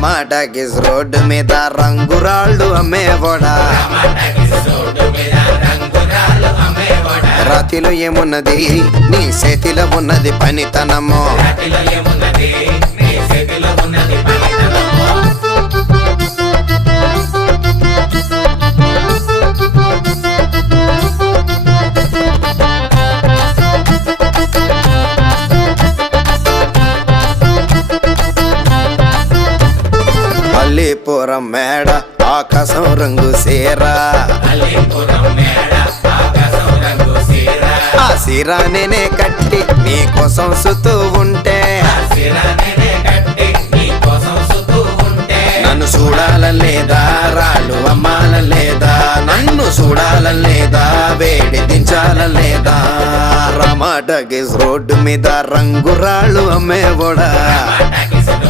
టమాటాకిస్ road మీద రంగురాళ్ళు అమ్మేవాడా రాతిలో ఏమున్నది నీ చేతిలో ఉన్నది పనితనము అల్లీపురం మేడ ఆకాశం రంగు సీరా ఆ సీరా నేనే కట్టి నీకోసం సుతూ ఉంటే నన్ను చూడాలలేదా రాళ్ళు అమ్మాలలేదా నన్ను చూడాలలేదా వేడి దించాలలేదా టమాటాకిస్ రోడ్డు మీద రంగురాళ్ళు అమ్మేవాడా